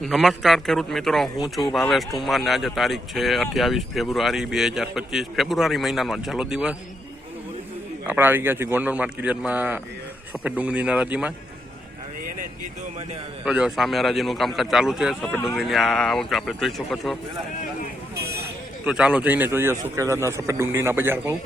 નમસ્કાર ખેડૂત મિત્રો, હું છું ભાવેશ ઠુમર ને આજે તારીખ છે 28 ફેબ્રુઆરી 2025। ફેબ્રુઆરી મહિનાનો છેલ્લો દિવસ। આપણે આવી ગયા છીએ ગોંડલ માર્કેટમાં સફેદ ડુંગળીના હરાજીમાં। તો જો સામે હરાજીનું કામકાજ ચાલુ છે। સફેદ ડુંગળીની આવક આપણે જોઈ શકો છો। તો ચાલો જઈને જોઈએ સુકેરાના સફેદ ડુંગળીના બજાર ભાવ।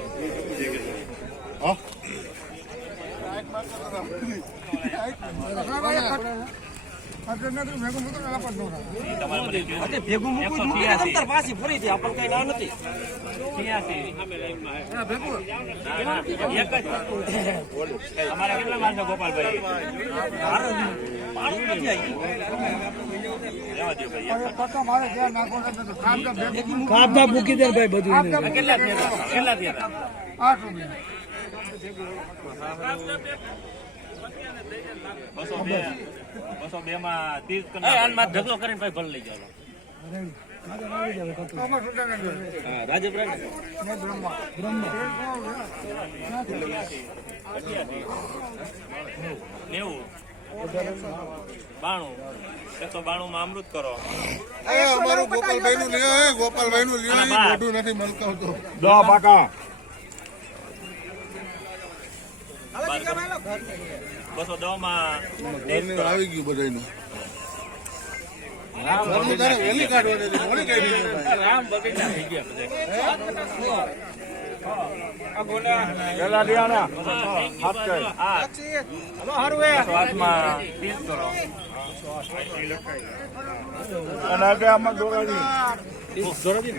મૂકી દે ભાઈ બધું બસો બે માં 30 ઢગલો કરીને ભાઈ ભલ લઈ જાવ બાણું 192 માં અમૃત કરો। અમારું ગોપાલભાઈ નું લ્યો, ગોપાલભાઈ નું લ્યો, મોઢું નથી મલકાવતો। 210 માં આવી ગયું બધાનું।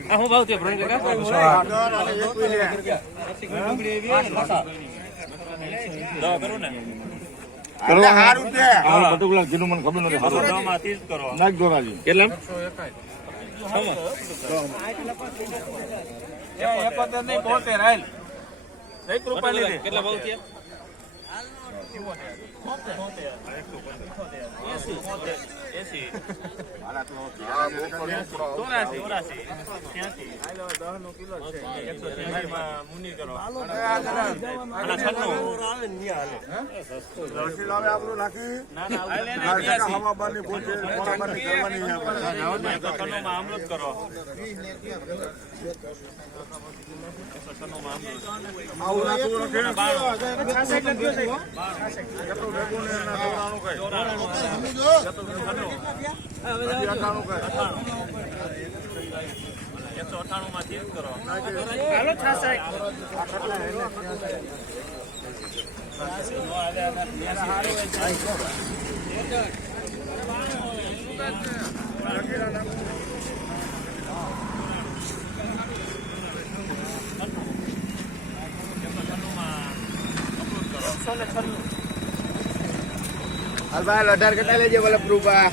હું ભાવ તે કરું ને કેટલા ભાવ થયા? અમૃત કરો માં 30 કરો। હાલ ભાઈ 18 કટા લેજે બોલે પ્રૂફ આ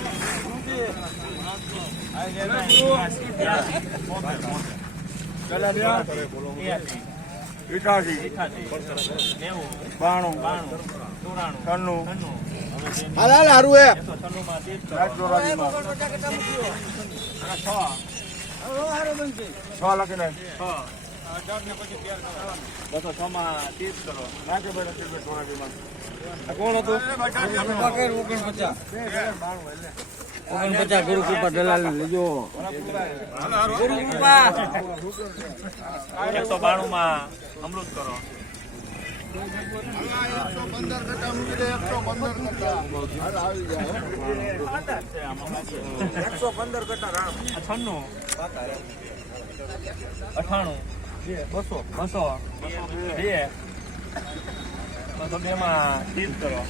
હારું હે 6 લખીને 206 માં 30 કરો। કોણ હતું? 49 ગુરુ કૃપા દલાલ લેજો। 192 માં અમૃત કરો। 115 કટા રામ 96 98 200 202 માં 30 કરો।